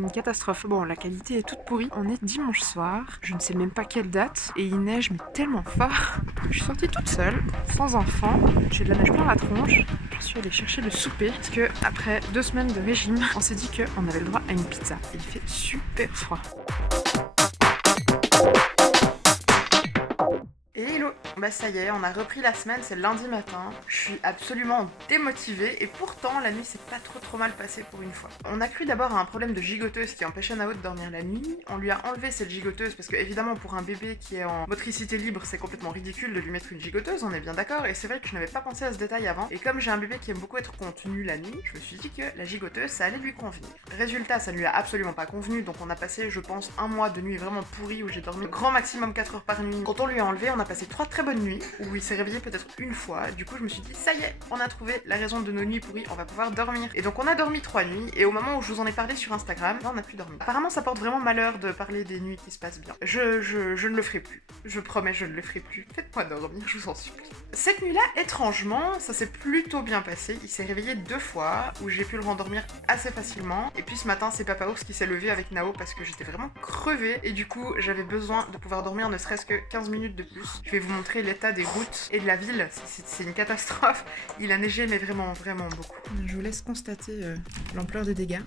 une catastrophe. Bon, la qualité est toute pourrie. On est dimanche soir, je ne sais même pas quelle date, et il neige mais tellement fort. Je suis sortie toute seule, sans enfant, j'ai de la neige plein la tronche. Je suis allée chercher le souper, parce que après 2 semaines de régime, on s'est dit qu'on avait le droit à une pizza. Et il fait super froid. Et hello. Bah ça y est, on a repris la semaine, c'est lundi matin. Je suis absolument démotivée et pourtant la nuit s'est pas trop mal passée pour une fois. On a cru d'abord à un problème de gigoteuse qui empêchait Nao de dormir la nuit. On lui a enlevé cette gigoteuse parce que évidemment pour un bébé qui est en motricité libre c'est complètement ridicule de lui mettre une gigoteuse, on est bien d'accord. Et c'est vrai que je n'avais pas pensé à ce détail avant. Et comme j'ai un bébé qui aime beaucoup être contenu la nuit, je me suis dit que la gigoteuse ça allait lui convenir. Résultat, ça ne lui a absolument pas convenu, donc on a passé je pense un mois de nuit vraiment pourri où j'ai dormi grand maximum 4 heures par nuit. Quand on lui a enlevé, on a passé 3 très bonnes nuits où il s'est réveillé peut-être une fois. Du coup je me suis dit ça y est, on a trouvé la raison de nos nuits pourries, on va pouvoir dormir. Et donc on a dormi 3 nuits et au moment où je vous en ai parlé sur Instagram, là on n'a plus dormi. Apparemment ça porte vraiment malheur de parler des nuits qui se passent bien. Je ne le ferai plus. Je promets, je ne le ferai plus. Faites-moi dormir, je vous en supplie. Cette nuit-là, étrangement, ça s'est plutôt bien passé. Il s'est réveillé 2 fois où j'ai pu le rendormir assez facilement. Et puis ce matin, c'est Papa Ours qui s'est levé avec Nao parce que j'étais vraiment crevée et du coup j'avais besoin de pouvoir dormir ne serait-ce que 15 minutes de plus. Je vais vous montrer l'état des routes et de la ville, c'est une catastrophe. Il a neigé mais vraiment beaucoup. Je vous laisse constater l'ampleur des dégâts.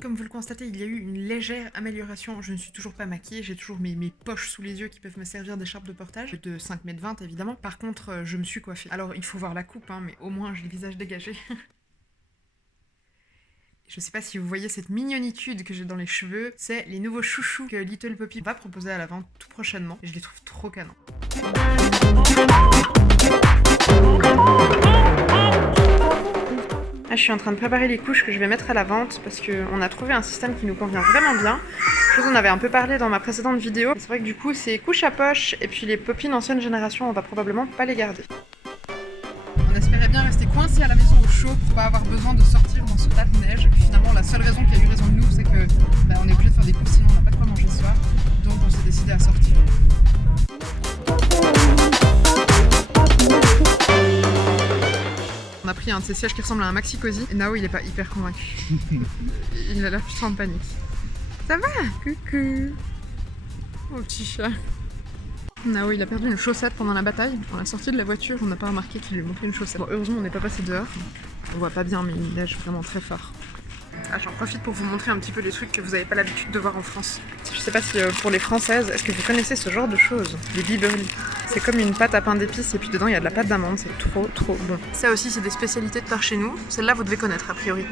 Comme vous le constatez, il y a eu une légère amélioration. Je ne suis toujours pas maquillée, j'ai toujours mes poches sous les yeux qui peuvent me servir d'écharpe de portage, de 5,20 m évidemment. Par contre, je me suis coiffée. Alors, il faut voir la coupe, hein, mais au moins j'ai le visage dégagé. Je sais pas si vous voyez cette mignonitude que j'ai dans les cheveux, c'est les nouveaux chouchous que Little Poppy va proposer à la vente tout prochainement, et je les trouve trop canons. Là, je suis en train de préparer les couches que je vais mettre à la vente parce qu'on a trouvé un système qui nous convient vraiment bien. Je vous en avais un peu parlé dans ma précédente vidéo. C'est vrai que du coup, c'est couches à poche et puis les Poppy ancienne génération, on va probablement pas les garder. On espérait bien rester coincé à la maison au chaud pour pas avoir besoin de sortir dans ce tas de neige. Et puis finalement, la seule raison qui a eu raison de nous, c'est que on est obligé de faire des courses sinon on n'a pas de quoi manger ce soir. Donc on s'est décidé à sortir. On a pris un de ces sièges qui ressemble à un maxi cosy et Nao il est pas hyper convaincu. Il a l'air putain de panique. Ça va? Coucou. Oh petit chat. Nao il a perdu une chaussette pendant la bataille. On l'a sorti de la voiture, on n'a pas remarqué qu'il lui manquait une chaussette. Bon heureusement on n'est pas passé dehors. On voit pas bien mais il neige vraiment très fort. Ah, j'en profite pour vous montrer un petit peu les trucs que vous n'avez pas l'habitude de voir en France. Je sais pas si pour les Françaises, est-ce que vous connaissez ce genre de choses? Les biberly. C'est comme une pâte à pain d'épices et puis dedans il y a de la pâte d'amande, c'est trop bon. Ça aussi c'est des spécialités de par chez nous, celle-là vous devez connaître a priori.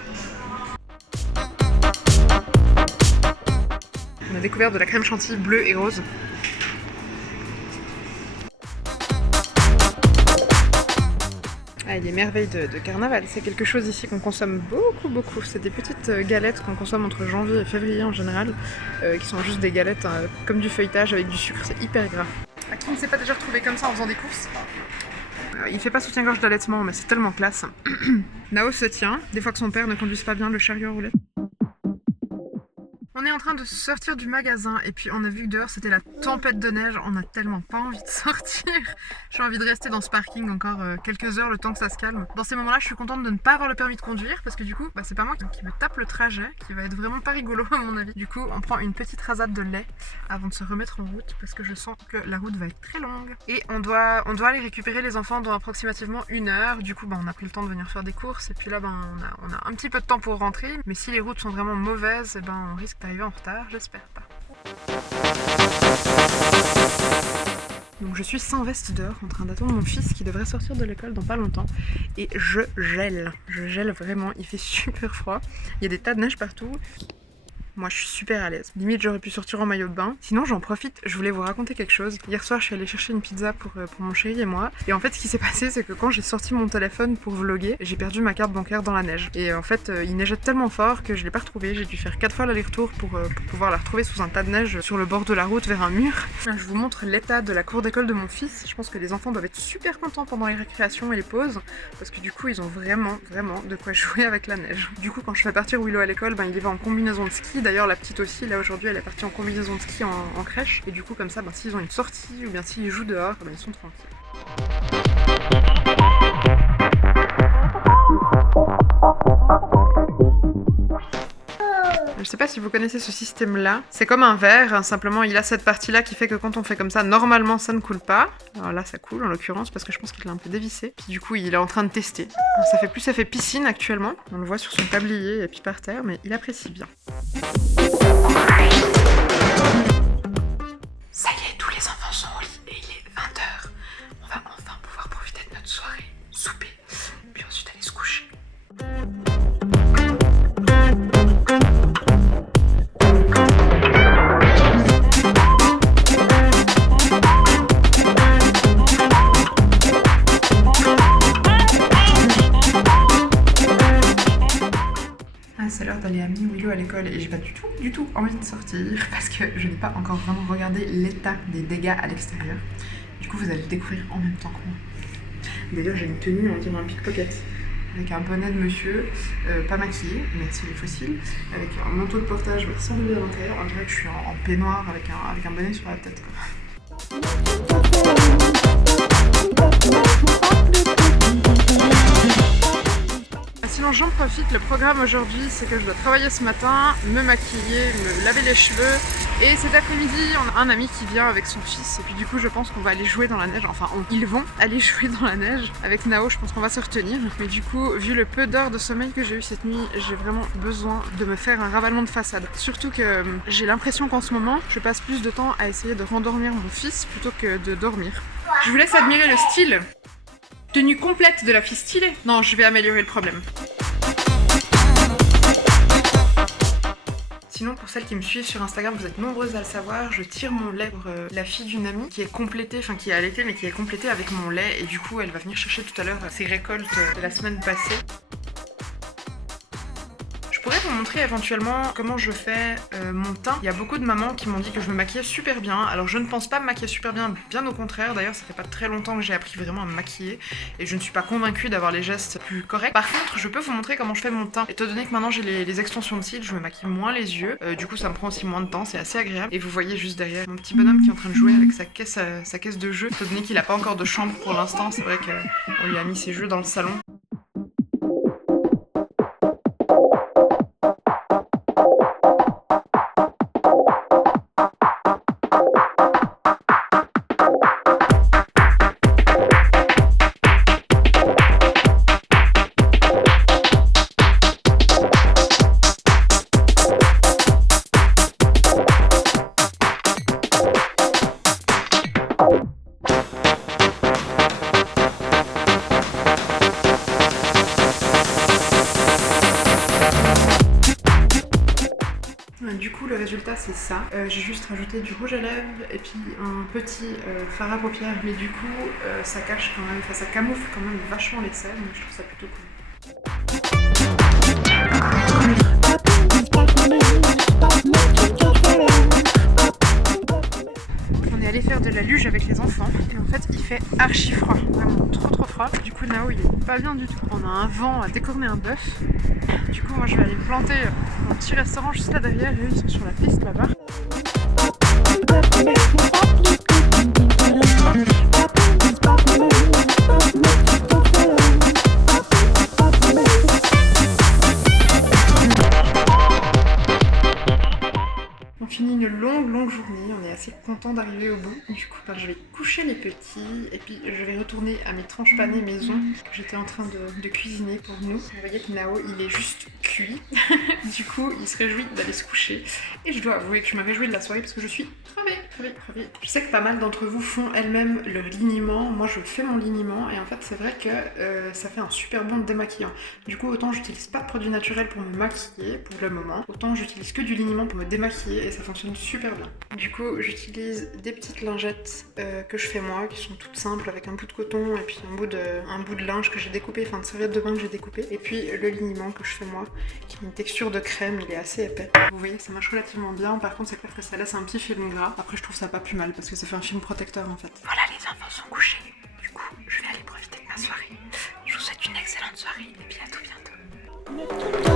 On a découvert de la crème chantilly bleue et rose. Ah, et les merveilles de carnaval, c'est quelque chose ici qu'on consomme beaucoup. C'est des petites galettes qu'on consomme entre janvier et février en général, qui sont juste des galettes comme du feuilletage avec du sucre, c'est hyper gras. À qui ne s'est pas déjà retrouvé comme ça en faisant des courses? Il fait pas soutien-gorge d'allaitement, mais c'est tellement classe. Nao se tient, des fois que son père ne conduise pas bien le chariot à roulettes. On est en train de sortir du magasin et puis on a vu que dehors c'était la tempête de neige, on a tellement pas envie de sortir. J'ai envie de rester dans ce parking encore quelques heures le temps que ça se calme. Dans ces moments-là je suis contente de ne pas avoir le permis de conduire parce que du coup c'est pas moi qui me tape le trajet, qui va être vraiment pas rigolo à mon avis. Du coup on prend une petite rasade de lait avant de se remettre en route parce que je sens que la route va être très longue. Et on doit aller récupérer les enfants dans approximativement 1 heure. Du coup on a pris le temps de venir faire des courses et puis là on a un petit peu de temps pour rentrer. Mais si les routes sont vraiment mauvaises, on risque d'arriver en retard, j'espère pas. Donc je suis sans veste dehors en train d'attendre mon fils qui devrait sortir de l'école dans pas longtemps et je gèle vraiment, il fait super froid, il y a des tas de neige partout. Moi je suis super à l'aise. Limite j'aurais pu sortir en maillot de bain. Sinon j'en profite, je voulais vous raconter quelque chose. Hier soir je suis allée chercher une pizza pour mon chéri et moi. Et en fait ce qui s'est passé c'est que quand j'ai sorti mon téléphone pour vlogger, j'ai perdu ma carte bancaire dans la neige. Et en fait il neigeait tellement fort que je l'ai pas retrouvée. J'ai dû faire 4 fois l'aller-retour pour pouvoir la retrouver sous un tas de neige sur le bord de la route vers un mur. Je vous montre l'état de la cour d'école de mon fils. Je pense que les enfants doivent être super contents pendant les récréations et les pauses. Parce que du coup ils ont vraiment de quoi jouer avec la neige. Du coup quand je fais partir Willow à l'école, il y va en combinaison de ski. d'ailleurs, la petite aussi, là aujourd'hui elle est partie en combinaison de ski en crèche. Et du coup comme ça, s'ils ont une sortie ou bien s'ils jouent dehors, ils sont tranquilles. Je sais pas si vous connaissez ce système-là. C'est comme un verre, hein, simplement il a cette partie-là qui fait que quand on fait comme ça, normalement ça ne coule pas. Alors là ça coule en l'occurrence parce que je pense qu'il l'a un peu dévissé. Puis du coup il est en train de tester. Donc, ça fait plus effet piscine actuellement. On le voit sur son tablier et puis par terre, mais il apprécie bien. Ça y est, tous les enfants sont au lit et il est 20h. On va enfin pouvoir profiter de notre soirée, souper, puis ensuite aller se coucher. C'est l'heure d'aller amener Willow à l'école et j'ai pas du tout envie de sortir parce que je n'ai pas encore vraiment regardé l'état des dégâts à l'extérieur. Du coup, vous allez le découvrir en même temps que moi. D'ailleurs, j'ai une tenue, on dirait un pickpocket, avec un bonnet de monsieur, pas maquillé, merci les fossiles, avec un manteau de portage sans bébé à l'intérieur. On dirait que je suis en peignoir avec un bonnet sur la tête, quoi. Sinon j'en profite, le programme aujourd'hui c'est que je dois travailler ce matin, me maquiller, me laver les cheveux et cet après-midi on a un ami qui vient avec son fils et puis du coup je pense qu'on va aller jouer dans la neige, ils vont aller jouer dans la neige. Avec Nao je pense qu'on va se retenir, mais du coup vu le peu d'heures de sommeil que j'ai eu cette nuit, j'ai vraiment besoin de me faire un ravalement de façade. Surtout que j'ai l'impression qu'en ce moment je passe plus de temps à essayer de rendormir mon fils plutôt que de dormir. Je vous laisse admirer le style. Tenue complète de la fille stylée. Non, je vais améliorer le problème. Sinon, pour celles qui me suivent sur Instagram, vous êtes nombreuses à le savoir, je tire mon lait pour la fille d'une amie qui est complétée, qui est allaitée, mais qui est complétée avec mon lait. Et du coup, elle va venir chercher tout à l'heure ses récoltes de la semaine passée. Je pourrais vous montrer éventuellement comment je fais mon teint. Il y a beaucoup de mamans qui m'ont dit que je me maquillais super bien. Alors je ne pense pas me maquiller super bien, bien au contraire. D'ailleurs ça fait pas très longtemps que j'ai appris vraiment à me maquiller et je ne suis pas convaincue d'avoir les gestes plus corrects. Par contre je peux vous montrer comment je fais mon teint. Étant donné que maintenant j'ai les extensions de cils, je me maquille moins les yeux. Du coup ça me prend aussi moins de temps, c'est assez agréable. Et vous voyez juste derrière mon petit bonhomme qui est en train de jouer avec sa caisse de jeux. Étant donné qu'il a pas encore de chambre pour l'instant, c'est vrai qu'on lui a mis ses jeux dans le salon. Du coup le résultat c'est ça, j'ai juste rajouté du rouge à lèvres et puis un petit fard à paupières, mais du coup ça cache quand même, ça camoufle quand même vachement les cernes, donc je trouve ça plutôt cool. On est allé faire de la luge avec les enfants et en fait il fait archi froid, vraiment trop froid. Du coup Nao il est pas bien du tout. On a un vent à décorner un bœuf. Du coup moi je vais aller me planter dans un petit restaurant juste là derrière et eux ils sont sur la piste là-bas. On finit une longue journée, on est assez content d'arriver au bout. Du coup, je vais coucher les petits et puis je vais retourner à mes tranches panées maison que j'étais en train de cuisiner pour nous. Vous voyez que Nao, il est juste cuit. Du coup, il se réjouit d'aller se coucher. Et je dois avouer que je me réjouis de la soirée parce que je suis crevée. Je sais que pas mal d'entre vous font elles-mêmes leur liniment. Moi, je fais mon liniment et en fait, c'est vrai que ça fait un super bon démaquillant. Du coup, autant j'utilise pas de produits naturels pour me maquiller pour le moment, autant j'utilise que du liniment pour me démaquiller et ça fonctionne super bien. Du coup, j'utilise des petites lingettes que je fais moi, qui sont toutes simples avec un bout de coton et puis un bout de linge que j'ai découpé, enfin de serviette de bain que j'ai découpé, et puis le liniment que je fais moi, qui a une texture de crème, il est assez épais. Vous voyez, ça marche relativement bien, par contre c'est clair que ça laisse un petit film gras. Après je trouve ça pas plus mal parce que ça fait un film protecteur en fait. Voilà, les enfants sont couchés, du coup je vais aller profiter de ma soirée. Je vous souhaite une excellente soirée et puis à tout bientôt.